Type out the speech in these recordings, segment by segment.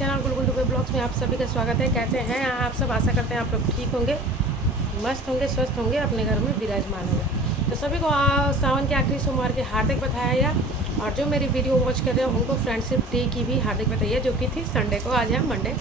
Channel गुलगुल डुबे blogs में आप सभी का स्वागत है। कैसे हैं आप सब? आशा करते हैं आप लोग ठीक होंगे, मस्त होंगे, स्वस्थ होंगे, अपने घर में विराजमान होंगे। तो सभी को सावन के आखिरी सोमवार की हार्दिक बधाइयाँ। और जो मेरी वीडियो वॉच कर रहे हैं उनको फ्रेंडशिप डे की भी हार्दिक बधाइयाँ, जो कि थी संडे को। आज है मंडे।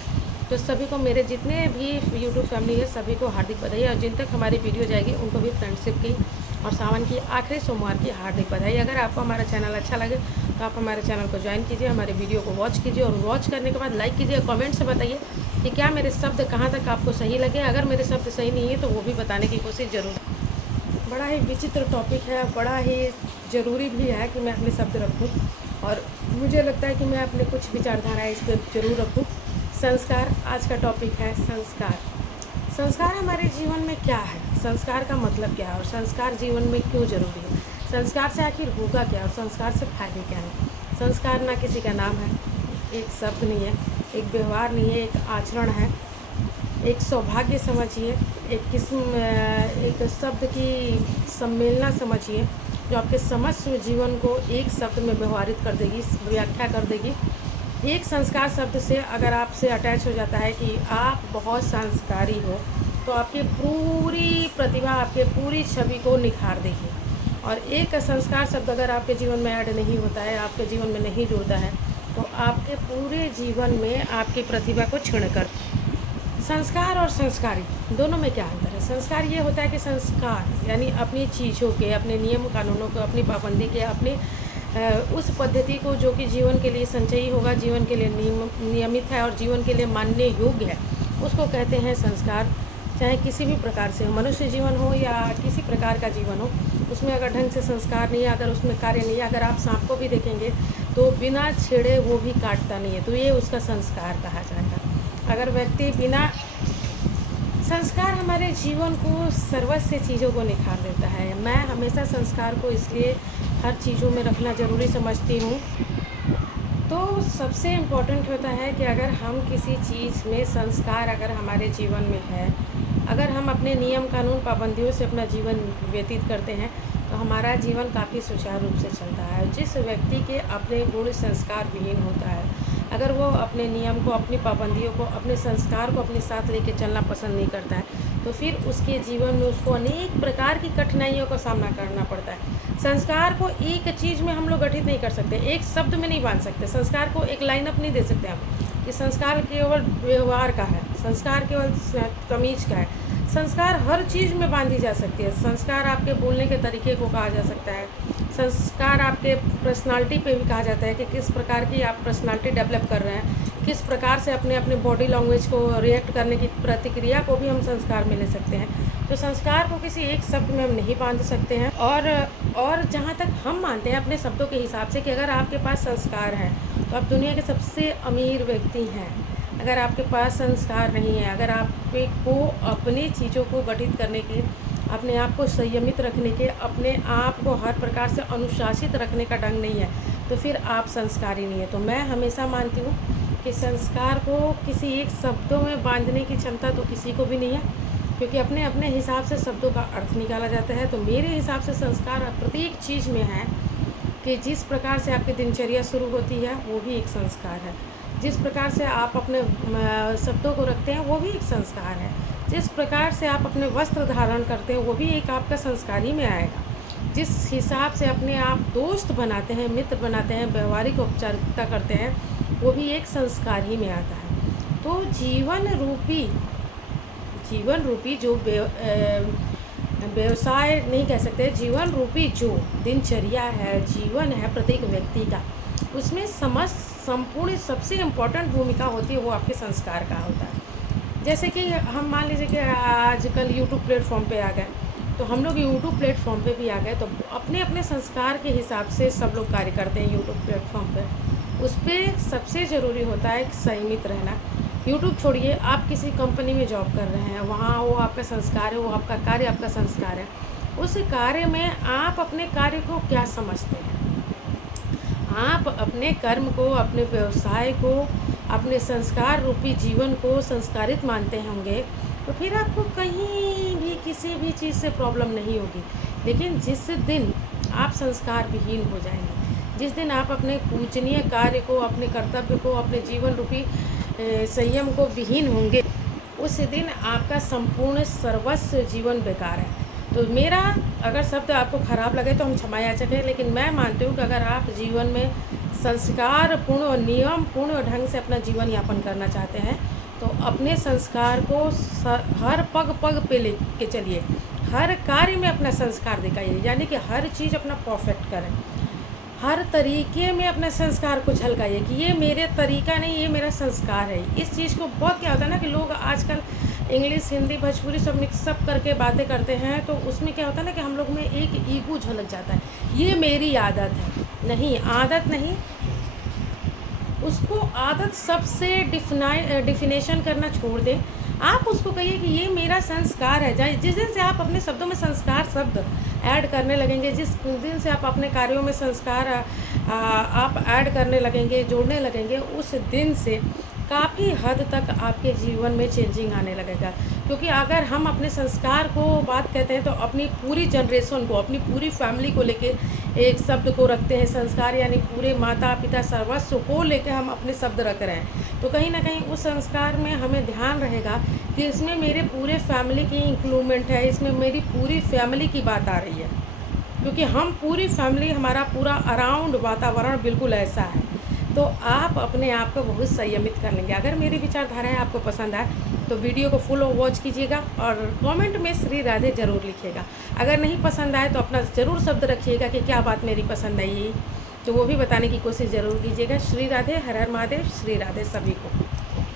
तो सभी को, मेरे जितने भी यूट्यूब फैमिली है सभी को हार्दिक बधाई। और जिन तक हमारी वीडियो जाएगी उनको भी फ्रेंडशिप की और सावन की आखिरी सोमवार की हार्दिक बधाई। अगर आपको हमारा चैनल अच्छा लगे तो आप हमारे चैनल को ज्वाइन कीजिए, हमारे वीडियो को वॉच कीजिए और वॉच करने के बाद लाइक कीजिए। कमेंट से बताइए कि क्या मेरे शब्द कहाँ तक आपको सही लगे। अगर मेरे शब्द सही नहीं है तो वो भी बताने की कोशिश ज़रूर। बड़ा ही विचित्र टॉपिक है, बड़ा ही ज़रूरी भी है कि मैं अपने शब्द रखूँ, और मुझे लगता है कि मैं अपने कुछ विचारधाराएँ इस पर ज़रूर रखूँ। संस्कार आज का टॉपिक है। संस्कार संस्कार हमारे जीवन में क्या है, संस्कार का मतलब क्या है और संस्कार जीवन में क्यों ज़रूरी है। संस्कार से आखिर होगा क्या और संस्कार से फायदे क्या हैं। संस्कार ना किसी का नाम है, एक शब्द नहीं है, एक व्यवहार नहीं है, एक आचरण है, एक सौभाग्य समझिए, एक शब्द की सम्मेलना समझिए जो आपके समस्त जीवन को एक शब्द में व्यवहारित कर देगी, व्याख्या कर देगी। एक संस्कार शब्द से अगर आपसे अटैच हो जाता है कि आप बहुत संस्कारी हो, तो आपकी पूरी प्रतिभा, आपके पूरी छवि को निखार देगी। और एक संस्कार शब्द अगर आपके जीवन में ऐड नहीं होता है, आपके जीवन में नहीं जुड़ता है, तो आपके पूरे जीवन में आपकी प्रतिभा को छीण कर। संस्कार और संस्कारी दोनों में क्या अंतर है? संस्कार ये होता है कि संस्कार यानी अपनी चीज़ों के, अपने नियम कानूनों को, अपनी पाबंदी के, अपने उस पद्धति को जो कि जीवन के लिए संचयी होगा, जीवन के लिए नियमित है और जीवन के लिए मानने योग्य है, उसको कहते हैं संस्कार। चाहे किसी भी प्रकार से मनुष्य जीवन हो या किसी प्रकार का जीवन हो, उसमें अगर ढंग से संस्कार नहीं है, अगर उसमें कार्य नहीं है, अगर आप सांप को भी देखेंगे तो बिना छेड़े वो भी काटता नहीं है, तो ये उसका संस्कार कहा जाएगा। अगर व्यक्ति बिना संस्कार हमारे जीवन को, सर्वस्व चीज़ों को निखार देता है। मैं हमेशा संस्कार को इसलिए हर चीज़ों में रखना ज़रूरी समझती हूँ। तो सबसे इम्पोर्टेंट होता है कि अगर हम किसी चीज़ में संस्कार अगर हमारे जीवन में है, अगर हम अपने नियम कानून पाबंदियों से अपना जीवन व्यतीत करते हैं, तो हमारा जीवन काफ़ी सुचारू रूप से चलता है। जिस व्यक्ति के अपने गुण संस्कार विहीन होता है, अगर वो अपने नियम को, अपनी पाबंदियों को, अपने संस्कार को अपने साथ लेके चलना पसंद नहीं करता है, तो फिर उसके जीवन में उसको अनेक प्रकार की कठिनाइयों का सामना करना पड़ता है। संस्कार को एक चीज़ में हम लोग गठित नहीं कर सकते, एक शब्द में नहीं बांध सकते। संस्कार को एक लाइनअप नहीं दे सकते हम कि संस्कार केवल व्यवहार का है, संस्कार केवल तमीज का है। संस्कार हर चीज़ में बांधी जा सकती है। संस्कार आपके बोलने के तरीके को कहा जा सकता है, संस्कार आपके पर्सनालिटी पे भी कहा जाता है कि किस प्रकार की आप पर्सनालिटी डेवलप कर रहे हैं, किस प्रकार से अपने बॉडी लैंग्वेज को रिएक्ट करने की प्रतिक्रिया को भी हम संस्कार में ले सकते हैं। तो संस्कार को किसी एक शब्द में हम नहीं बांध सकते हैं। और जहाँ तक हम मानते हैं अपने शब्दों के हिसाब से कि अगर आपके पास संस्कार है तो आप दुनिया के सबसे अमीर व्यक्ति हैं। अगर आपके पास संस्कार नहीं है, अगर आपको अपनी चीज़ों को गठित करने के, अपने आप को संयमित रखने के, अपने आप को हर प्रकार से अनुशासित रखने का ढंग नहीं है, तो फिर आप संस्कारी नहीं है। तो मैं हमेशा मानती हूँ कि संस्कार को किसी एक शब्दों में बांधने की क्षमता तो किसी को भी नहीं है, क्योंकि अपने अपने हिसाब से शब्दों का अर्थ निकाला जाता है। तो मेरे हिसाब से संस्कार प्रत्येक चीज़ में है कि जिस प्रकार से आपकी दिनचर्या शुरू होती है वो भी एक संस्कार है, जिस प्रकार से आप अपने शब्दों को रखते हैं वो भी एक संस्कार है, जिस प्रकार से आप अपने वस्त्र धारण करते हैं वो भी एक आपका संस्कार ही में आएगा, जिस हिसाब से अपने आप दोस्त बनाते हैं, मित्र बनाते हैं, व्यवहारिक औपचारिकता करते हैं, वो भी एक संस्कार ही में आता है। तो जीवन रूपी जो व्यवसाय नहीं कह सकते, जीवन रूपी जो दिनचर्या है, जीवन है प्रत्येक व्यक्ति का, उसमें संपूर्ण सबसे इम्पोर्टेंट भूमिका होती है वो आपके संस्कार का होता है। जैसे कि हम मान लीजिए कि आजकल यूट्यूब प्लेटफॉर्म पे आ गए, तो हम लोग यूट्यूब प्लेटफॉर्म पे भी आ गए, तो अपने अपने संस्कार के हिसाब से सब लोग कार्य करते हैं यूट्यूब प्लेटफॉर्म पे। उस पर सबसे ज़रूरी होता है संयमित रहना। यूट्यूब छोड़िए, आप किसी कंपनी में जॉब कर रहे हैं, वहाँ वो आपका संस्कार है, वो आपका कार्य आपका संस्कार है। उस कार्य में आप अपने कार्य को क्या समझते हैं? आप अपने कर्म को, अपने व्यवसाय को, अपने संस्कार रूपी जीवन को संस्कारित मानते होंगे, तो फिर आपको कहीं भी किसी भी चीज़ से प्रॉब्लम नहीं होगी। लेकिन जिस दिन आप संस्कार विहीन हो जाएंगे, जिस दिन आप अपने पूजनीय कार्य को, अपने कर्तव्य को, अपने जीवन रूपी संयम को विहीन होंगे, उस दिन आपका संपूर्ण सर्वस्व जीवन बेकार है। तो मेरा अगर शब्द आपको ख़राब लगे तो हम क्षमा याचक हैं, लेकिन मैं मानती हूँ कि अगर आप जीवन में संस्कार पूर्ण और नियम पूर्ण ढंग से अपना जीवन यापन करना चाहते हैं तो अपने संस्कार को हर पग पग पे ले के चलिए, हर कार्य में अपना संस्कार दिखाइए, यानी कि हर चीज़ अपना परफेक्ट करें, हर तरीके में अपने संस्कार को झलकाइए कि ये मेरे तरीका नहीं, ये मेरा संस्कार है। इस चीज़ को बहुत क्या होता है ना कि लोग आजकल इंग्लिश हिंदी भोजपुरी सब मिक्सअप करके बातें करते हैं, तो उसमें क्या होता है ना कि हम लोग में एक ईगो झलक जाता है, ये मेरी आदत है। नहीं, आदत नहीं, उसको आदत सबसे डिफिनेशन करना छोड़ दें। आप उसको कहिए कि ये मेरा संस्कार है। जिस दिन से आप अपने शब्दों में संस्कार शब्द ऐड करने लगेंगे, जिस दिन से आप अपने कार्यों में संस्कार आप ऐड करने लगेंगे, जोड़ने लगेंगे, उस दिन से काफ़ी हद तक आपके जीवन में चेंजिंग आने लगेगा। क्योंकि अगर हम अपने संस्कार को बात कहते हैं तो अपनी पूरी जनरेशन को, अपनी पूरी फैमिली को लेके एक शब्द को रखते हैं संस्कार, यानी पूरे माता पिता सर्वस्व को लेके हम अपने शब्द रख रहे हैं। तो कहीं ना कहीं उस संस्कार में हमें ध्यान रहेगा कि इसमें मेरे पूरे फैमिली की इंक्लूडमेंट है, इसमें मेरी पूरी फैमिली की बात आ रही है, क्योंकि हम पूरी फैमिली, हमारा पूरा अराउंड वातावरण बिल्कुल ऐसा है। तो आप अपने आप को बहुत संयमित कर लेंगे। अगर मेरी विचारधाराएं आपको पसंद आए तो वीडियो को फुल वॉच कीजिएगा और कमेंट में श्री राधे ज़रूर लिखिएगा। अगर नहीं पसंद आए तो अपना ज़रूर शब्द रखिएगा कि क्या बात मेरी पसंद आई, तो वो भी बताने की कोशिश ज़रूर कीजिएगा। श्री राधे, हर हर महादेव, श्री राधे सभी को।